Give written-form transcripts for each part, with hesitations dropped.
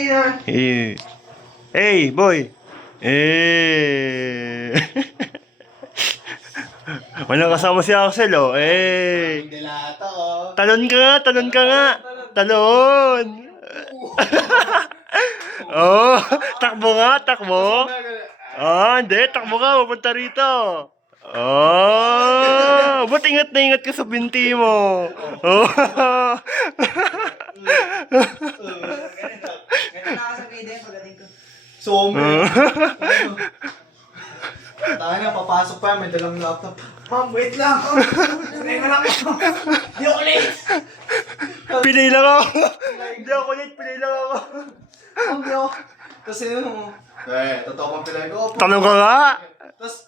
Hey, boy. Eh. Walang kasama si Axel, oh. Eh. Delata, oh. Talon ka nga, talon ka nga. Talon. Oh, takbo nga, takbo. Ah, hindi, takbo ka, pupunta rito. Oh, ba't ingat na ingat ka sa binti mo? Oh. Ganito na ako sa video pagdating ko. Sombre. Tayo na, papasok pa yan, may dalang laptop. Ma'am, wait lang. Wait lang. Di ako late. Pilay lang ako. Hindi ako late, pilay lang ako. Ma'am, di ako. Tapos yun mo. Eh, totoo pang pilay ko. Tanong ka nga. Tapos,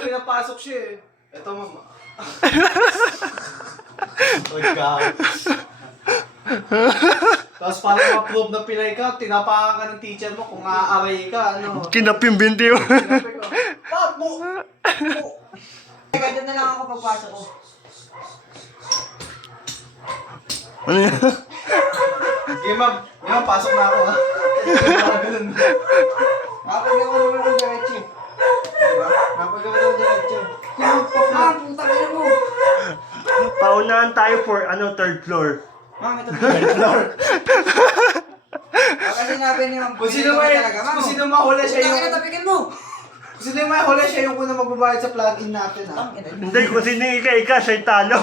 pinapasok siya eh. Ito, ma'am. Pagka. Tapos parang ma-prove na pilay ka, tinapakan ka ng teacher mo kung aaray ka, ano. Kinap yung binti mo. Sinabi ko, Ma'am, mo! Teka, doon na lang ako pagpasok ko. Ano yan? Sige, ma'am. Hindi, ma'am, pasok na ako, ha. Ganun. Kapag ako naman ang diretso. Diba? Kapag ako daw diretso. Ma'am, putang ina mo. Paunahan tayo for third floor. Ma'am, ito third floor. Kasi sinabi niyo, Kung sino mahula siya yung... Putang ina, tapikin mo. Kung sino yung mahula siya yung unang magbabayad sa plug-in natin, ha. Hindi, kung sino yung ika, siya yung talo.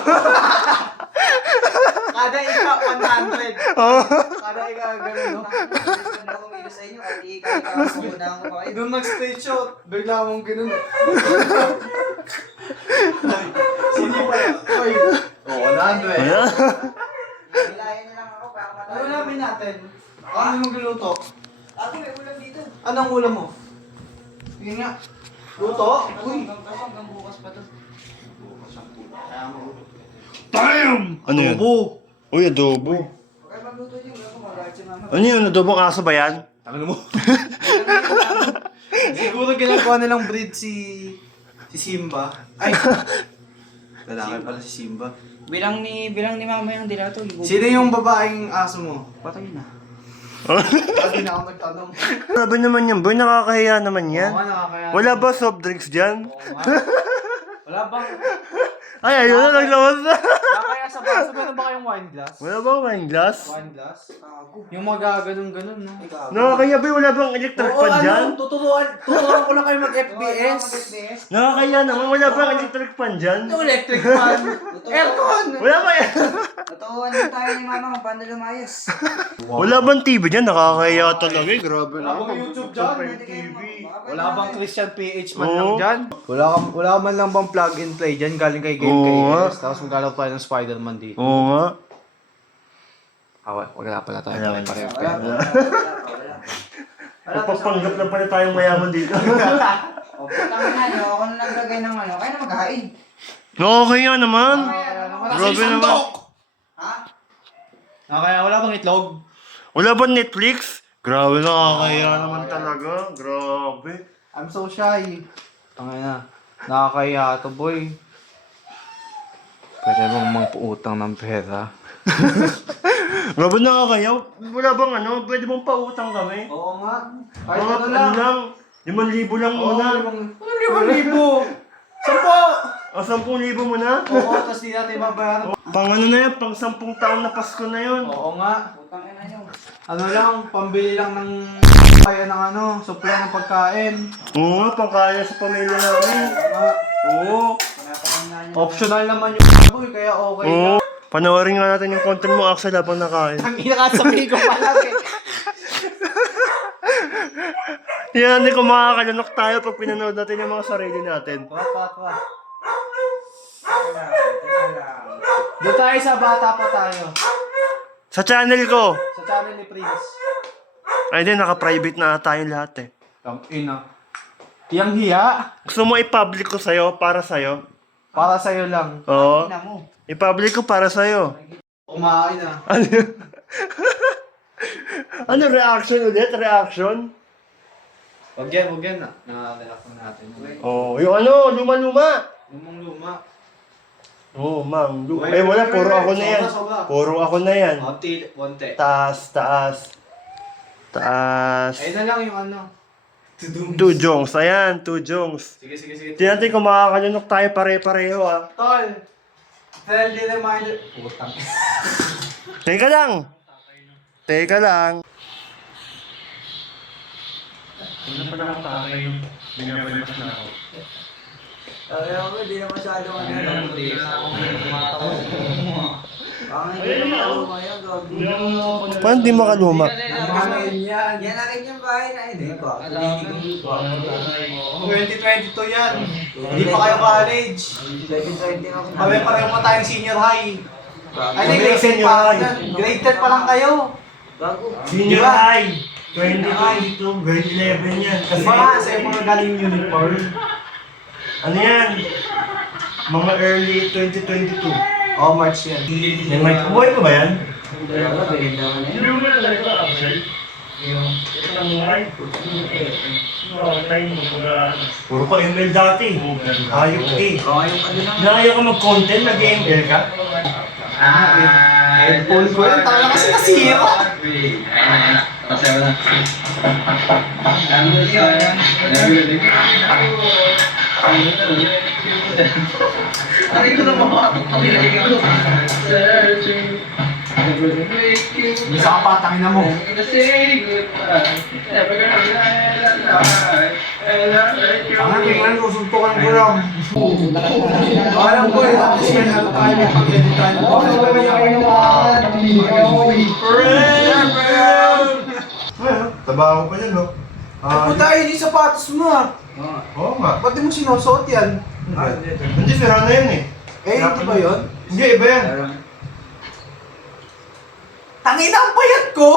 Kada ika, 100. Oh. Kada ika, gano'n, no? Gusto ko kumilo sa inyo, at ikaw ko kayo. Doon nag-stage show, bigla mong gano'n. Sino ba? Oy. Oo, 100. Ayan. Hilayan niyo lang ako para Ano malayo. namin natin? Ano magluluto? Ate, may ulam dito. Anong ulam mo? Yun nga. Luto? Uy. Hanggang bukas pa to. Bam! Ano yun? Tubo. Uy, adobo. Huwag kayo magluto niyo, wala ko magalit si mama. Ano yun? Adobong aso ba yan? Tangan mo. Siguro ginagawa nilang breed si Simba. Ay. Lalaki pala si Simba. Bilang ni mama yung dilato. Sino yung babaeng aso mo? Patay na. Lagi na ako nagtanong. Sabi naman yan, boy, nakakahiya naman yan. Oo nga, nakakaya. Wala ba soft drinks dyan? Oo nga. Wala bang... Ay, ayun na, naglawas na. Nakakaya sa baso. Meron ba kayong wine glass? Wala ba wine glass? Wine glass? Gago. Yung mga ganun-ganun, no? Nakakahiya, boy, wala bang electric pan dyan? Tuturuan ko lang kayo mag-FBS. Nakakahiya naman, wala bang electric pan dyan? Yung electric fan. Aircon! Wala ba yan? Totooan din tayo ni mama kung paano lumayas. Wala bang TV dyan? Nakakahiya talaga eh, grabe Wala naman. bang YouTube dyan? TV. Wala bang Christian PH man Oo. lang dyan? Wala ka man lang bang plug and play dyan galing kay Game Oo nga. KS? Tapos magkalaw tayo ng Spider-Man dito. Oo nga. Wala pala tayo. Wala. Pareho. Papapanggap na pala tayong mayaman dito. O, putang ina nyo, ako na naglagay ng ano, kaya na maghain. Nakakahiya naman. Grabe naman. Ha? Kaya wala bang itlog? Wala ba Netflix? Grabe, nakakahiya naman talaga. Grabe. I'm so shy. Tangay na. Nakakaya to, boy. Pwede bang magpuutang ng pera? Grabe, nakakahiya. Wala bang pwede bang pautang kami? Oo nga. Kahit Mga ano lang. lang. 5,000 lang muna. Ano 5,000? 10! O, 10,000 muna? Oo, tapos di natin babayaran. Pang ano na yan, pang 10 taon na Pasko na yun. Oo nga. Putang ina nyo. Ano lang, pambili lang ng kaya ng supply ng pagkain. Oo nga, pangkaya sa pamilya namin. Oo. Pinapakandaan nyo. Optional naman yung boy, kaya okay Oo. na. Panoorin nga natin yung content mo, Axel, habang nakain. Ang inakasabi ko pa lang eh. Yan, hindi ko makakalunok tayo pag pinanood natin yung mga sarili natin. Pa. Teka lang. Doon tayo sa bata pa tayo. Sa channel ko. Sa channel ni Prince. Ay, hindi, naka-private na tayong lahat eh. Ina. Tiyang hiya. Gusto mo i-public ko sa'yo, para sa'yo? Para sa'yo lang. Oo. Ina mo. I-public ko para sa'yo. Kumain na. Ano yun? Ano reaction ulit? Reaction? Huwag yan. Nakalala ko natin. Oo. Yung luma-luma. Lumang-luma. Oo, ma'am. Eh, wala. Puro ako na yan. Sobra. Puro ako na yan. Konti. Taas. Taas. Ayun na lang yung ano. Tudum. 2 jongs. Ayan, 2 jongs. Sige. Tingnan natin kung makakalunok tayo pare-pareho ah. Tol. Friendly reminder. Putang. Teka lang. Teka lang. Ayaw ko, di na masyado ano. Hindi na ako ngayon, gabi. Paano di makaluma? Yan. Yan akin yung bahay na hindi ko. Nalinig ko. 2022 yan. Hindi pa kayo college. 2020 ako. Pareho pa tayong senior high. Ay, Ano grade 10 senior pa ako high? dyan. Grade 10 pa lang kayo. Bago. Senior Diba? high. 2022, grade 11 yan. Kasi, Diba? Sa mga galing uniform. ano yan? Mga early 2022. Oh, March yan. May mic. Buhay pa ba yan? Wala, belinda ko na yun. Puro pa ML dati. Ayok eh. Oo, yung ano lang. Nakayo ka mag-content, nag-ML ka? Headphone ko yan. Tala kasi nasira. Bisa ka pa, tangina mo. Ang tingnan ko, suntukan ko lang. Alam ko eh, at least may ano tayo may pag-editan. Tabaho pa yan, no? Puta, yun yung sapatos mo ah. Oo nga. Ba't di mo sinusuot yan? Hindi, sira na yan eh. Eh, hindi ba yun? Hindi, iba yan. Tangina ang payat ko!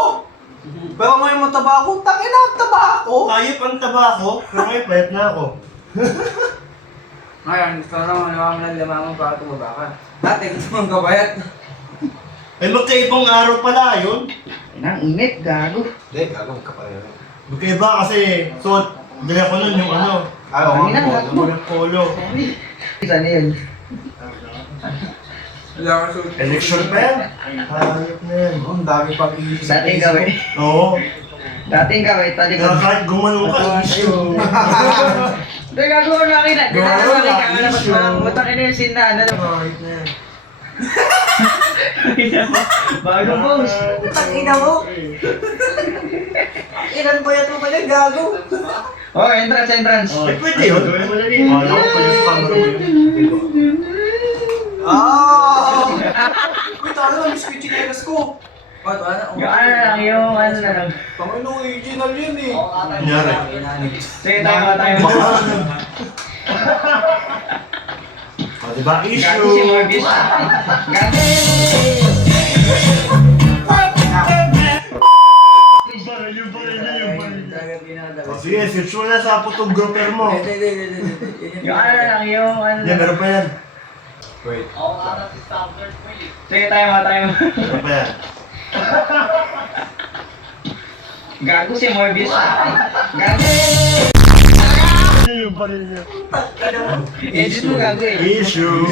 Pero ngayon mataba ako, tangina ang taba ako! Ayop ang taba ko, pero ngayon payat na ako. Ngayon, gusto ko naman naman ng lamang para tumaba ka. Dati gusto mong kabayat. Ay, magkaibang araw pala yun. Nang init, gago. Hindi, gagawin ka pa rin. Magkaiba kasi, suot, dala ko nun yung ano, Ay, oo. Tangina, lahat mo. walang polo. Isa na yun. Wala ka suot. Election pa yan. Hayop na yan. Ang dami pang iisip. Dating gawin. Oo. Dating gawin, Kaya talikod. kahit gumanong ka, issue. Hindi, gagawa na akin na. Gagawa Gagawa na, na akin na. issue. Butang ina yung sin na. Ano? Hayop na yan. Bagong post. Tangina mo. Ilan ba yan mo pala? Gago. Oh, entrance. Eh, pwede yun. Ano ko pa yung sa camera mo yun. Ah! Uy, talo na, miss ko yung chinelas ko. Yung ano lang, yung ano na lang. Panginoong original yun eh. Kunyari. Sige, tayo. O, diba? Gago si Issue. Morbius. Gago. O, sige, search mo na sa photographer mo. Yung ano lang, yung ano Hindi, meron pa yan. Wait. Sige, tayo. Meron pa yan. Gago si Morbius. Gago. Ano yung baril niya? Edit mo gago eh. Issue.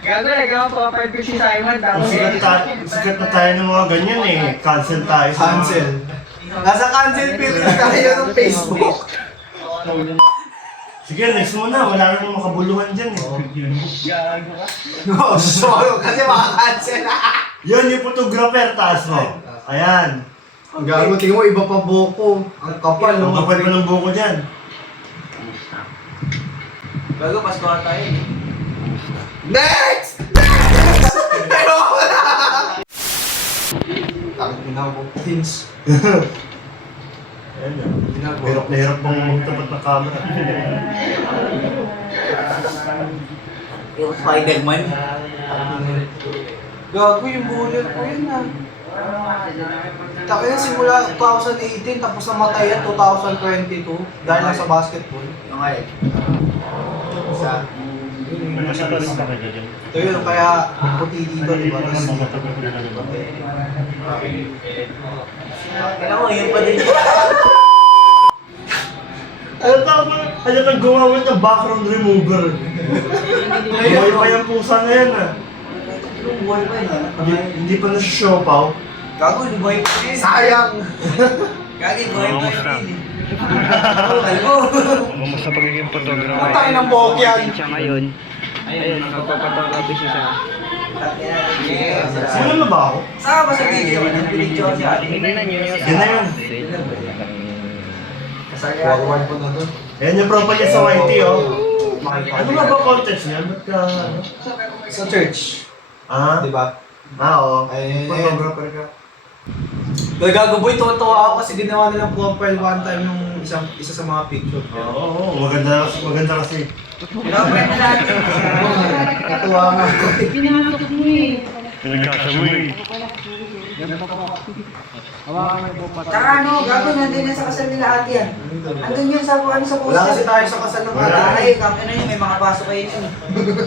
Gago, nagawa pa part ko si Simon. Tapos Sikat na tayo ng mga ganyan eh. Cancel tayo. sa mga- Cancel. Nasa cancel period tayo ng Facebook. Sige, next mo na. Wala na yung makabuluhan dyan eh. Gago ka. Oh, solo kasi maka-cancel na. Yun yung photographer, taas mo. Ayan. Ang gago, tingin mo iba pa buko. Ang kapal. Ang kapal pa ng buko dyan. Gago, Pasko ka tayo. Next! Pero ako na! Ang ginagawa ko. Things. Ayan na. Hirap na hirap pang magtapat ng camera. Yung Spider-Man. Gago yung bullet ko yun ah. Taka na simula 2018 tapos namatay yan 2022 dahil lang sa basketball. Yung ngayon. Isa. Ito yun, kaya puti dito, di ba? Kailangan ko, yun pa din. Ano kang gumamit ng background remover? Buhay pa yung pusa na yan ah. Yung buwan pa yun. Hindi pa na-shopaw. Gago, libuhay ko din. Sayang! Gagi, buhay ko Kamusta? din. Kamusta pagiging photographer? Patay ng buhok yan! Siya ngayon. Ayun, magpapatagabi siya sa... Sino na ba ako? Saan ba sa video? Nag-video ko siya. Tignan nyo yun. Yun na yun. Forward po na doon. Ayan yung profile niya sa YT, oh. Makikita. Ano nga ba context niya? Ba't ka, ano? Sa church. Ah? Di ba? Oo. Ayun. Photographer ka. Gagaboy, tuwa-tuwa ako kasi ginawa nilang profile one time yung isa sa mga picture. Oo, maganda kasi, maganda kasi. Girlfriend na natin. Natuwa nga ako. Pinangatok mo eh. Pinagkasa mo eh. Tsaka ano, gago, nandun yan sa kasal nila ate yan. Andun yun sa ano sa poster. Wala kasi tayo sa kasal ng Wala. ate. Ay, kami na yun, may mga pasok kayo yun.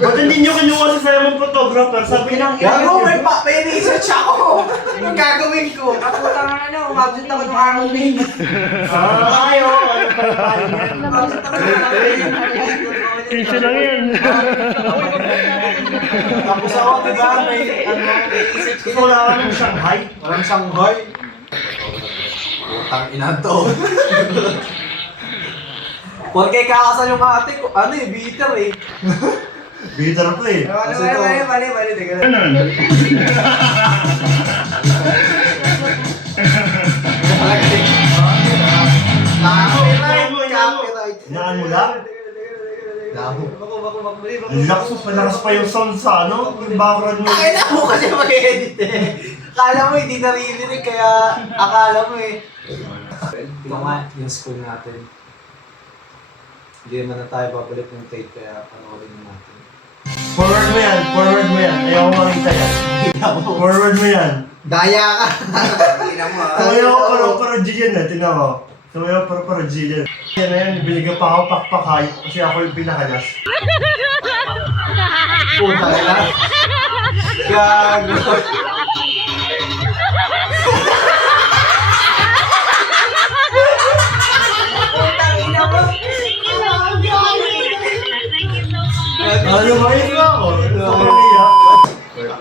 Ba't hindi nyo kinuha si Simon photographer? Sabi lang, Gago, may research ako! Anong gagawin ko? Kaputang ano, umabsent ako ng araw na yun. ayo, ano pa yung niya? Umabsent ako ng araw na yun. Kinsa lang yan. Tapos ako, di ba, may research Gusto ko lang ng Shanghai. Walang Shanghai. Putang ina to. Porque kakasal yung ate ko, ano eh, bitter eh. Bitter pa eh. Mali, teka lang. Ganun. Copyright. Inaan mo lang? Laho. Malakas pa yung sound sa ano? Yung background mo. Ay, na mo kasi mag-edit eh. Akala mo hindi naririnig kaya akala mo eh. Ito nga, yung school natin. Hindi naman na tayo babalik ng tape kaya panoorin natin. Forward mo yan. Ayaw ko makita yan. Forward mo yan. Daya ka! Tingnan mo ah. Sabayaw ko pero G yan eh, tingnan mo. Sabayaw pero G yan. Yan na yan, binigyan pa ako pakpakay kasi ako yung pinakalas. Puta na. Gago. Putang ina mo. Ano ba yun ako? Sobrang iya.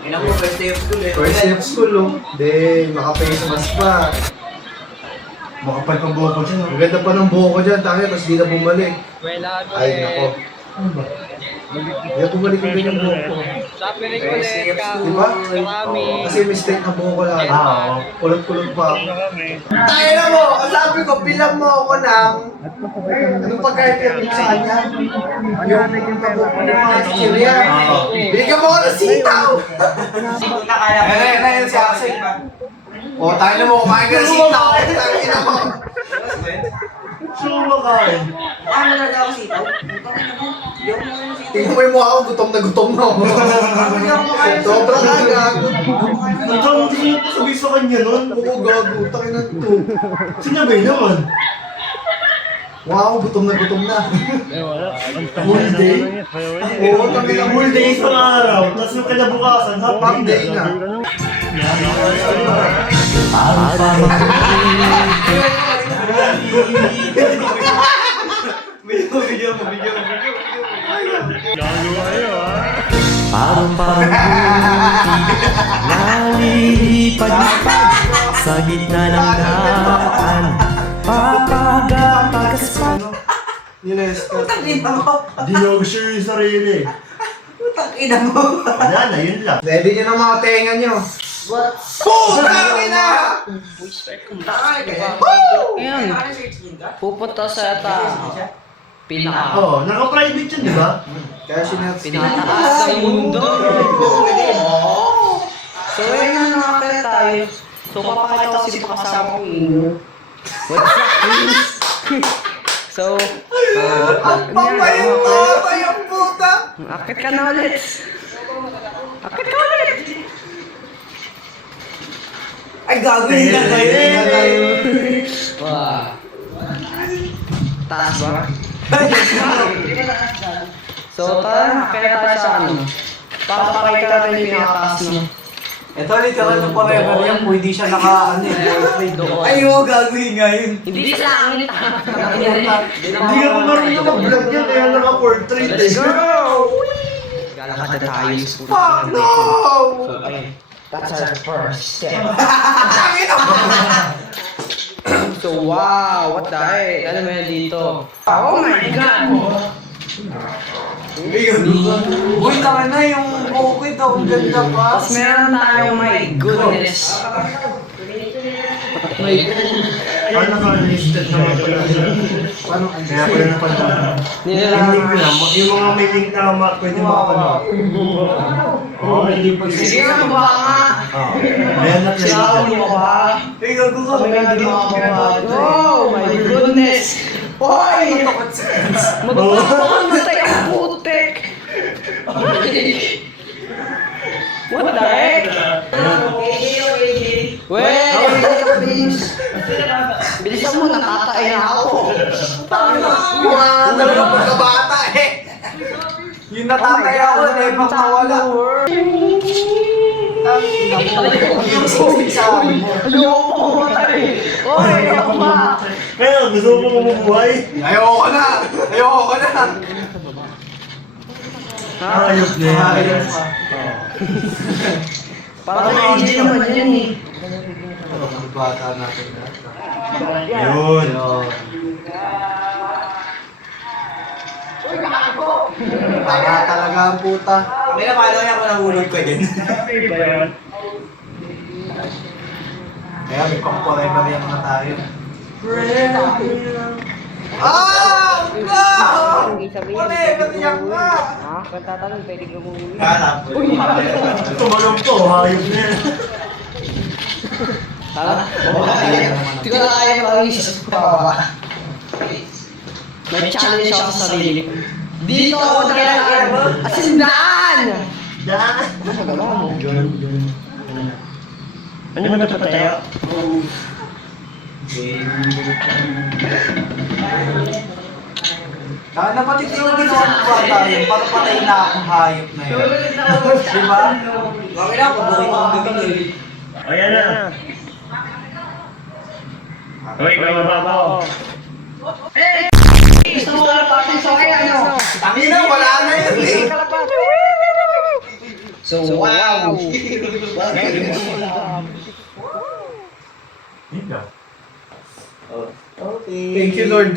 Ina mo, first day of school eh. First day of school oh. Then, naka-face mask pa. Makapal pa buho ko dyan. Ang ganda pa ng buho ko dyan, tayo, tapos di na bumalik. Ay, nako. Ano ba? Di na bumalik yung ganyang buho ko. Diba? Kasi mistake na buho ko lang. Oo. Kulot-kulot pa ako. Tayo na mo! Ang sabi ko, bilang mo ako ng... Anong pagkain yung sa kanya? Yung mga sirya. Bigyan mo ako ng sitaw! Puta kaya ko. Ayun si Asik. O, tayo na mo, kumain ka ng sitaw. Tayo na mo. Sino makain? Ano na daw sitaw? Putang ina mo. Hindi ako makain ng sitaw. Tingnan mo yung mukha ko, gutom na ako. Hindi ako makain ng Sobrang gago. Ang dami mo din yung sabi sa kanya nun. Oo, gago. Takin na ito. Sinabay naman. Wow, gutom na. Whole day. Oo, takin na Whole day isang araw. Tapos yung kinabukasan, Half day na. Parang nalilipad-lipad sa gitna ng daan. Papagapagaspag. Nileska. Putang ina mo. Dinogosure yung sarili. Putang ina mo. Wala na, yun lang. Ready nyo ng mga tenga nyo. Putang ina! Ngayon, pupunta sa pinaka... Oo, naka-private yun, di ba? Kaya sinat. Pinakataas sa mundo. So, ayun na nakakaya tayo. So, papakita ko sino kasama ko yun. What's up, please? So, Ang pampayin to! Tayong puta! akit ka na ulit. Akit ka ulit. Ay, gago yung gagawin. Wow. Taas ba? So, tara, kaya tayo sa ano. Papakita natin yung pinakataas no. Ito literal na forever yan. Pwede siya boyfriend. Ay, oo, gagawin nga yun. Hindi sa langit. Hindi ka pa marunong mag-vlog yan, kaya naka-portrait eh. Let's go! Galakad na tayo sa Fuck no! So, ayun. That's our first step. So wow, what the heck? Ano meron dito? Oh my God! Uy, tama na yung buko ito. Ang ganda pa. Tapos meron tayong my goodness. Ano naka-listed naman pala sila? Kaya pala napanood. Yung link na, yung mga may link na pwede makapanood. Oo, may link pa Sige nga ba nga? Ayan na play. Saan mo ba? Kami nga di makapapag. Oh my goodness! Hoy! Magpapakamatay ang putek! What the heck? Wait! Please! Bilisan mo, nakakain na ako. Mga dalawang pagkabata eh. Yung natatay ako na ibang nawala. Yung sisisabi mo. Ayoko pumatay! Hoy! Ako ba? Kaya, gusto mo mabubuhay? Ayoko na! Ayoko na! Ayos na yan. Ayos pa. Parang AJ naman yan eh. Mga bata natin na. Yun. Tanga talaga ang puta. May napalo niya ako nahulog ka dyan. Kaya may pang-forever yan na tayo. Ah! No! Forever yan ka! Pagtatanong, pwede ka muli. Tumalong to, hayop na yan. Hindi ko na kaya mag-isip pa. May challenge ako sa sarili ko. Dito ako talaga as in daan! Daan. Ano ba napatayo? Napatitigil din ako ng bata yun para patay na akong hayop na yun. Diba? Okay lang, paborito kong gawin eh. O yan na. Uy, bababa ako. Gusto mo lang patin sa kaya nyo? Tangin na, wala na yun eh. So wow! Thank you, Lord.